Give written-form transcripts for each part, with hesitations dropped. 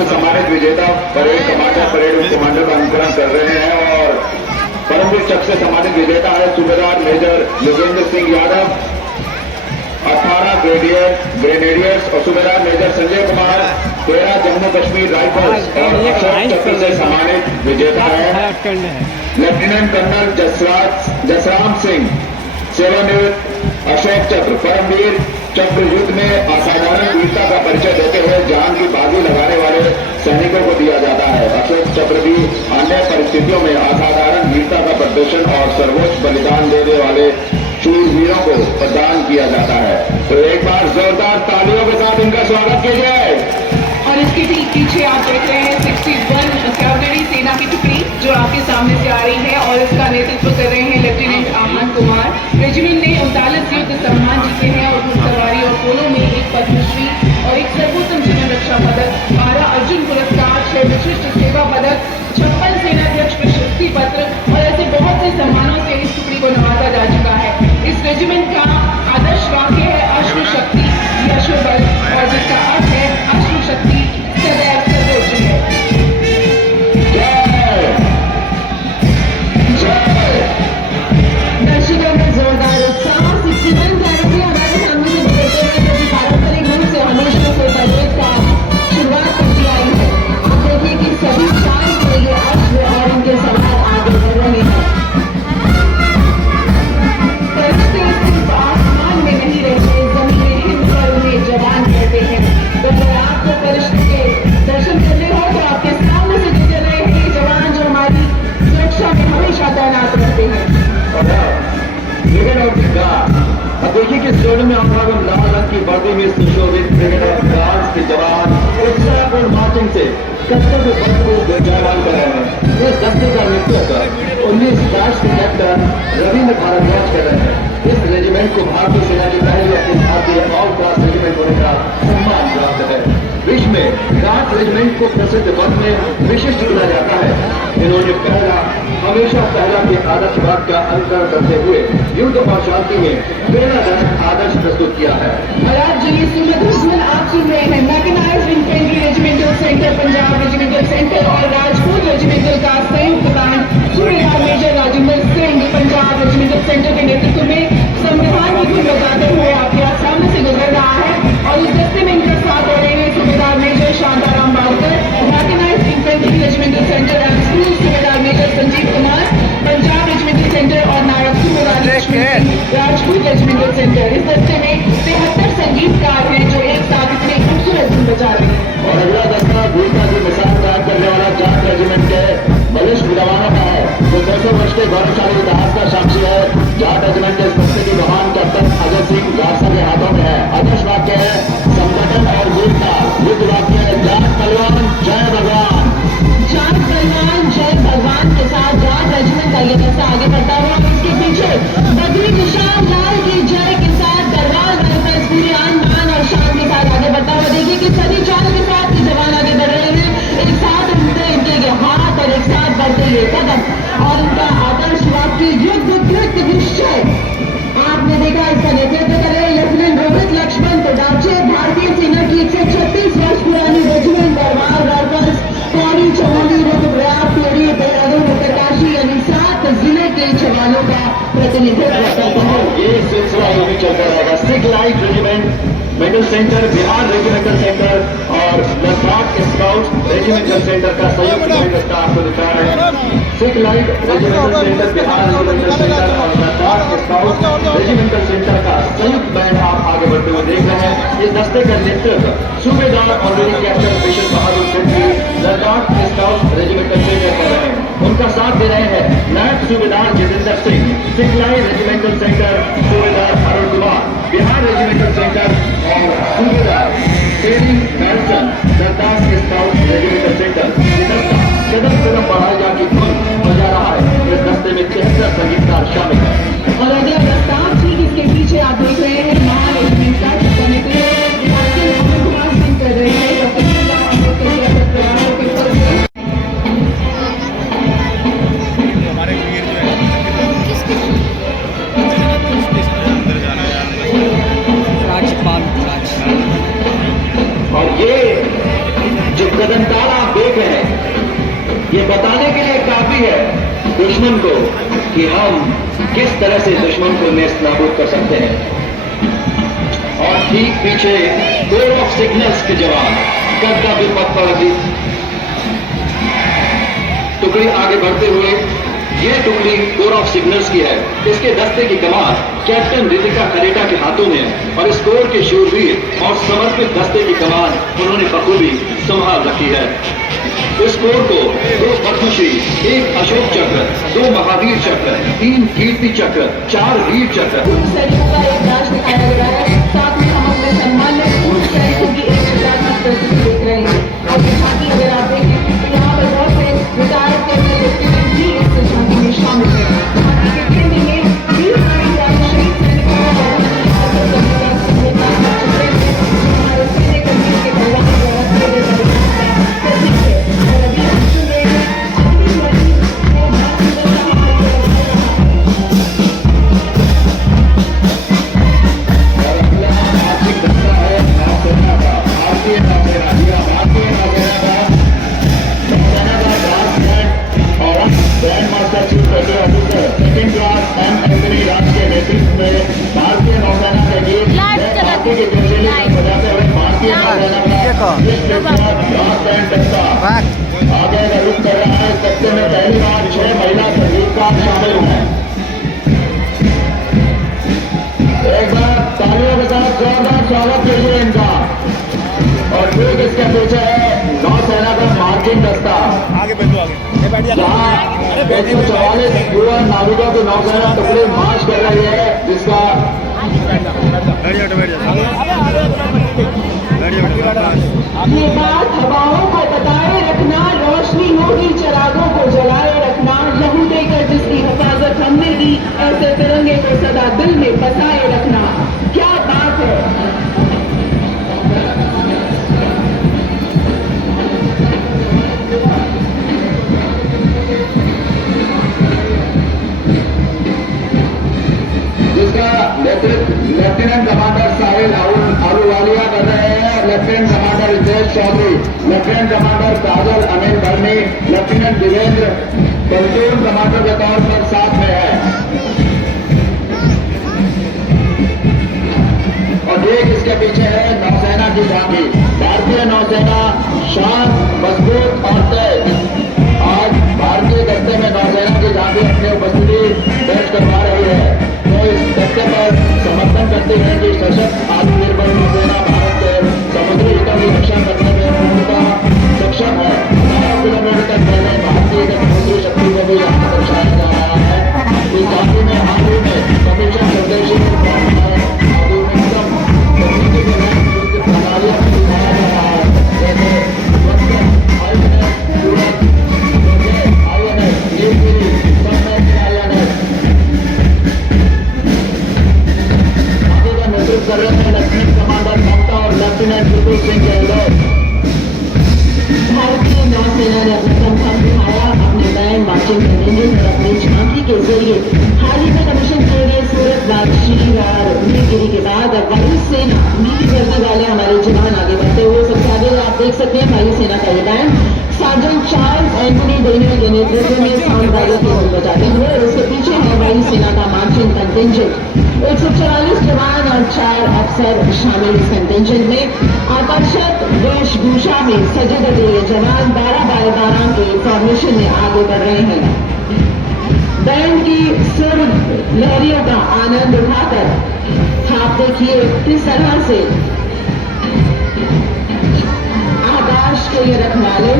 सबसे सम्मानित विजेता परेड कमांडर परेड कमांडर का अनुकरण कर रहे हैं और परमवीर चक्र से सम्मानित विजेता है सूबेदार मेजर योगेंद्र सिंह यादव। 18 ग्रेनेडियर्स और सूबेदार मेजर संजय कुमार 13 जम्मू कश्मीर राइफल्स और अशोक चक्र से सम्मानित विजेता है लेफ्टिनेंट कर्नल जसराम सिंह सेवानिवृत्त अशोक चक्र परमवीर चक्र युद्ध में असाधारण वीरता का परिचय देते हुए जान की बाजी लगाने वाले सैनिकों को दिया जाता है। अशोक चक्र भी अन्य परिस्थितियों में असाधारण वीरता का प्रदर्शन और सर्वोच्च बलिदान देने वाले शूरवीरों को प्रदान किया जाता है। तो एक बार जोरदार तालियों के साथ इनका स्वागत कीजिए। और इसके ठीक पीछे आप देख रहे हैं 61 कैवलरी सेना की टुकड़ी जो आपके सामने से आ रही है और इसका नेतृत्व कर रहे हैं लेफ्टिनेंट आनंद कुमार। रेजिमेंट ने 39 युद्ध सम्मान जीते हैं और घुड़सवारी और पोलो में एक पद्मश्री और एक सर्वोत्तम जीवन रक्षा पदक, 12 अर्जुन पुरस्कार, 6 विशिष्ट सेवा पदक, 56 सेनाध्यक्ष प्रशस्ति पत्र और ऐसे बहुत से सम्मानों से इस टुकड़ी को नवाजा जा चुका है। इस रेजिमेंट का आदर्श वाक्य है अश्व शक्ति यशो बल और जिसका अर्थ है अश्व शक्ति सदैव सर्वोच्च है। दर्शकों में जोरदार उत्साह 61 कैडेट हमारे सामने से गुजरते हैं जो कि पारंपरिक रूप से हमेशा से परेड का शुरुआत करती आई है। आप देखिए कि सभी चाल के लिए अश्व और उनके सवार आगे बढ़ रहे हैं। फरिश्ते सिर्फ आसमान में नहीं रहते, जमीन हिंद पर उन्हें जवान कहते हैं। तो अगर आपको फरिश्ते के दर्शन करने हो तो आपके सामने से गुजर रहे हैं ये जवान जो हमारी सुरक्षा में हमेशा तैनात रहते हैं। अब देखिए कि जोड़ में हम लाल रंग की वर्दी में सुशोभित ब्रिगेड ऑफ गार्ड्स के जवान उत्साहपूर्ण मार्चिंग से कर्तव्य पथ को विराजमान कर रहे हैं। इस दस्ते का नेतृत्व 19 बैच के कैप्टन रविंद्र भारद्वाज कर रहे हैं। इस रेजिमेंट को भारतीय सेना की पहली अपनी भारतीय ऑल क्लास रेजिमेंट होने का सम्मान प्राप्त है। विश्व में गार्ड रेजिमेंट को प्रसिद्ध पद में विशिष्ट किया जाता है। इन्होंने हमेशा पहला के आदर्श बात का अनुकरण करते हुए युद्ध और शांति में प्रेरणादायक आदर्श प्रस्तुत किया है। और आप जो ये सुमधुर आप सुन रहे हैं mechanised infantry regimental centre Punjab regimental centre और राजपूत रेजिमेंटल का संयुक्त command Subedar major Rajendra Singh Punjab regimental centre के नेतृत्व में संविधान की धुन बजाते हुए आपके सामने से गुजर रहा है। और इस दस्ते में इनका साथ दे रहे हैं Subedar major Shantaram Bawkar, mechanised infantry regimental centre and school Subedar major Sanjeev Kumar Punjab regimental centre और नायक सूबेदार राजपूत रेजिमेंटल सेंटर। इस दस्ते में 73 संगीतकार हैं जो एक साथ इतने खूबसूरत धुन बजा रहे हैं। और अगला दस्ता वीरता की मिसाल कायम करने वाला जाट रेजिमेंट के वरिष्ठ जवानों का है जो 200 वर्ष के गौरवशाली इतिहास का साक्षी है। जाट रेजिमेंट के इस दस्ते की महान कैप्टन अजय सिंह गारसा के हाथों में है। आदर्श वाक्य है संगठन और वीरता, युद्ध वाक्य है जाट पहलवान जय भगवान। जाट पहलवान जय भगवान के साथ जाट रेजिमेंट का ये दस्ता आगे बढ़ता हुआ इसके पीछे बद्री निशान लाल की जय के साथ दरबार वाइफल्स पूरे आन बान और शान के साथ आगे बढ़ता हुआ। देखिए कि सभी चारों के साथ जवान आगे बढ़ रहे हैं, एक साथ उनके इनके हाथ और एक साथ बढ़ते हुए कदम और उनका आदर्श वाक्य युद्ध कृत निश्चय। आपने देखा इसका नेतृत्व कर रहे लेफ्टिनेंट रोहित लक्ष्मण तोडाचे, भारतीय सेना की 136 वर्ष पुरानी रेजिमेंट दरबार राइफल्स पौड़ी चमोली रुद्रप्रयाग पीढ़ी देहरादून उत्तरकाशी यानी 7 जिले के जवानों का प्रतिनिधित्व करते हैं। ये सिलसिला यही चलता रहेगा। Sikh light regiment medal centre, Bihar regimental centre और लद्दाख स्काउट रेजिमेंटल सेंटर का संयुक्त बैंड स्टाफ आपको दिखा रहे हैं। Sikh light regimental centre, Bihar regimental centre और लद्दाख स्काउट रेजिमेंटल सेंटर का संयुक्त बैंड आप आगे बढ़ते हुए देख रहे हैं। इस दस्ते का नेतृत्व Subedar honorary captain Bishan Bahadur Singh Ladakh scout regimental centre कर रहे हैं। उनका साथ दे रहे हैं नायब सूबेदार Jitendra Singh, Sikh light regimental centre सूबेदार अरुण कुमार, बिहार रेजिमेंटल सेंटर और सूबेदार टेरी मैरसन लद्दाख स्काउट रेजिमेंटल सेंटर। दस्ता कदम कदम बढ़ाए जाके धुन बजा रहा है। इस दस्ते में 73 संगीतकार शामिल हैं। और अगला दस्ता ठीक इसके पीछे आप देख रहे हैं महान रेजिमेंट का करने के लिए अरुण कुमार सिंह कर रहे हैं। और ये जो कदम का कि हम किस तरह से दुश्मन को नेस्त नाबूद कर सकते हैं। और ठीक पीछे कोर ऑफ सिग्नल्स के जवान गद्दा विपद पर अभी टुकड़ी आगे बढ़ते हुए, ये टुकड़ी कोर ऑफ सिग्नल्स की है। इसके दस्ते की कमान कैप्टन रितिका खरेटा के हाथों में है और इस कोर के शूरवीर और समर्पित दस्ते की कमान उन्होंने बखूबी संभाल रखी है। इस कोर को 2 पद्मश्री, 1 अशोक चक्र, 2 महावीर चक्र, 3 कीर्ति चक्र, 4 वीर चक्र सैनिकों का एक राज दिखाया गया है। साथ में हम अपने सम्मानित पूर्व सैनिकों की एक चित्रात्मक प्रस्तुति देख रहे हैं। और ये झांकी अगर आप देखें तो यहाँ पर बहुत से रिटायर्ड कर्नल लेफ्टिनेंट भी इस झांकी में शामिल है। झांकी के केंद्र में 20 शहीद सैनिकों का हमारे सैनिक कर्मियों के परिवार द्वारा किए गए बलिदान का प्रतीक है। और अभी हम सुन रहे हैं अग्नि ध्वनि को Bharat second class M Anthony Raj के नेतृत्व में भारतीय नौसेना के गीत भारतीय के जंजीले बजाते हुए भारतीय नौसेना का ब्रास बैंड दस्ता आगे का रुख कर रहा है। दस्ते में पहली बार 6 महिला संगीतकार शामिल हैं। एक बार तालियों के साथ जोरदार स्वागत कीजिए इनका। और ठीक इसके पीछे है नौसेना का मार्चिंग दस्ता, जहाँ 144 युवा नाविकों की नौसेना टुकड़ी मार्च कर रही है, जिसका ये बात हवाओं को बताए रखना, रोशनी होगी चिरागों को जलाए रखना, लहू देकर जिसकी हिफाजत हमने की, ऐसे तिरंगे को सदा दिल में बसाए रखना। क्या बात है। लेफ्टिनेंट कमांडर साहिल अहलूवालिया कर रहे हैं। Lieutenant commander Ritesh Chaudhary, lieutenant commander Kajal Amin Burney, lieutenant Devendra platoon commander के तौर पर साथ में है। और एक इसके पीछे है नौसेना की झांकी। भारतीय नौसेना शांत, मजबूत और तेज। आज भारतीय दस्ते में नौसेना की झांकी अपनी उपस्थिति दर्ज करवा रही है। तो इस दस्ते पर समर्थन करते हैं कि सशक्त आत्मनिर्भर नौसेना भारत के समुद्री हितों की रक्षा करने में पूर्णतः सक्षम है। 12 किलोमीटर तक फैले भारतीय समुद्री शक्ति को भी यहाँ दर्शाया जा रहा है। इस झांकी में हाल ही में कमीशन स्वदेशी आधुनिकतम तकनीकी प्रणालियों को दिखाया जा रहा है, जैसे कर रहे हैं लेफ्टिनेंट कमांडर ममता और लेफ्टिनेंट विपुल सिंह गहलोत। भारतीय नौसेना ने अपना दमखम दिखाया, अपने बैंड मार्चिंग करेंगे और अपनी झांकी के जरिए हाल ही में कमीशन किए गए सूरत, बादशीर और नीलगिरी के बाद अब वायुसेना नीली वर्दी वाले हमारे जवान आगे बढ़ते हुए सबसे आगे आप देख सकते हैं वायुसेना का ये band sergeant Charles Anthony Daniel के नेतृत्व में साउंड बाजा की धुन बजाते हुए, और उसके पीछे है वायुसेना का मार्चिंग कंटिंजेंट। 144 जवान और 4 अफसर शामिल इस कंटिंजेंट में। आकर्षक वेशभूषा में सजे धजे ये जवान 12x12 के फॉर्मेशन में आगे बढ़ रहे हैं। बैंड की सुर लहरियों का आनंद उठाकर आप देखिए किस तरह से आकाश के ये रखवाले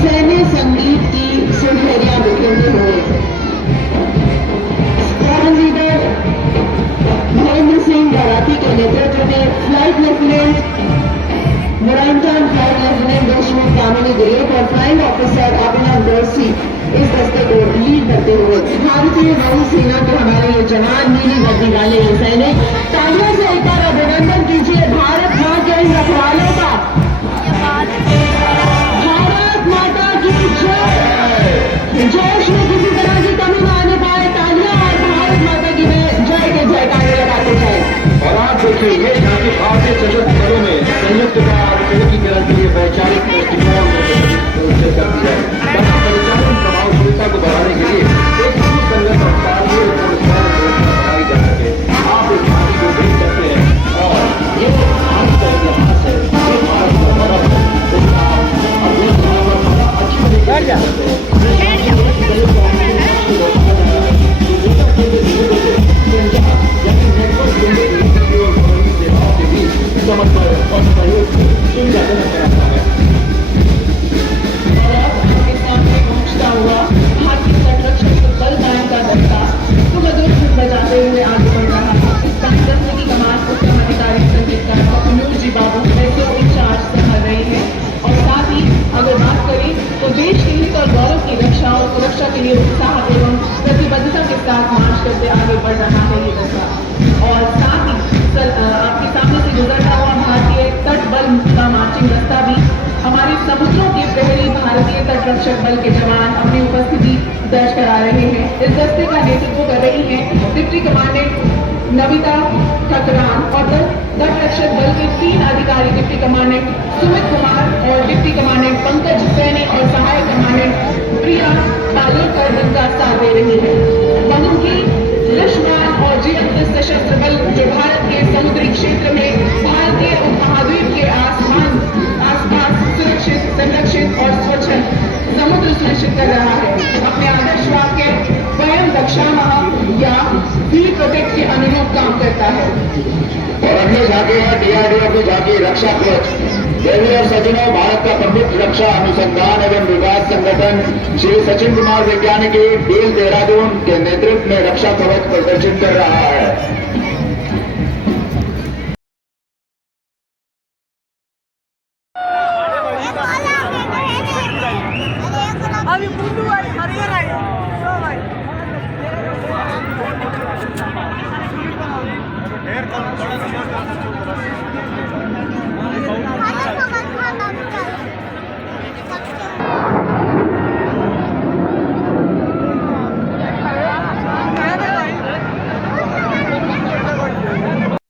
सैन्य संगीत की सुनहरियां बिखेरते हुए स्क्वाड्रन लीडर महेंद्र सिंह गराती के नेतृत्व में flight lieutenant Muranton, flight lieutenant Deshmukh Kamini Dilip और फ्लाइंग ऑफिसर अभिनव दोषी इस दस्ते को लीड करते हुए भारतीय वायुसेना के हमारे ये जवान नीली वर्दी वाले ये सैनिक। तालियों से एक बार अभिनंदन कीजिए भारत मां के इन रखवालों का। भारत माता की जय। जोश में किसी तरह की कमी न आने पाए, तालियां और भारत माता की जय के जयकारे लगाते जाए। और आप देखिए ये झांकी भारतीय सशस्त्र बलों में संयुक्तता और एकीकरण के लिए तटरक्षक बल के जवान अपनी उपस्थिति दर्ज करा रहे हैं। इस दस्ते का नेतृत्व कर रही हैं डिप्टी कमांडेंट नविता ठकरान और तटरक्षक बल के 3 अधिकारी डिप्टी कमांडेंट सुमित कुमार और डिप्टी कमांडेंट पंकज सैनी और सहायक कमांडेंट प्रिया पालेकर इनका साथ दे रही है। वहां की लश्मान और जीएफ सशस्त्र बल जो भारत के समुद्री क्षेत्र में भारतीय उपमहाद्वीप के आसपास सुरक्षित, संरक्षित और स्वच्छ समुद्र सुनिश्चित कर रहा है। अपने आदर्श वाक्य स्वयं रक्षामः या वी प्रोटेक्ट के अनुरूप काम करता है। और अगली झांकी है डीआरडीओ की झांकी रक्षा कवच। देवी और सचिनों, भारत का प्रमुख रक्षा अनुसंधान एवं विकास संगठन श्री सचिन कुमार वैज्ञानिकी डील देहरादून के नेतृत्व में रक्षा कवच प्रदर्शित कर रहा है। अभी बुंदू भाई खड़े रहे तो भाई ढेर कल बड़ा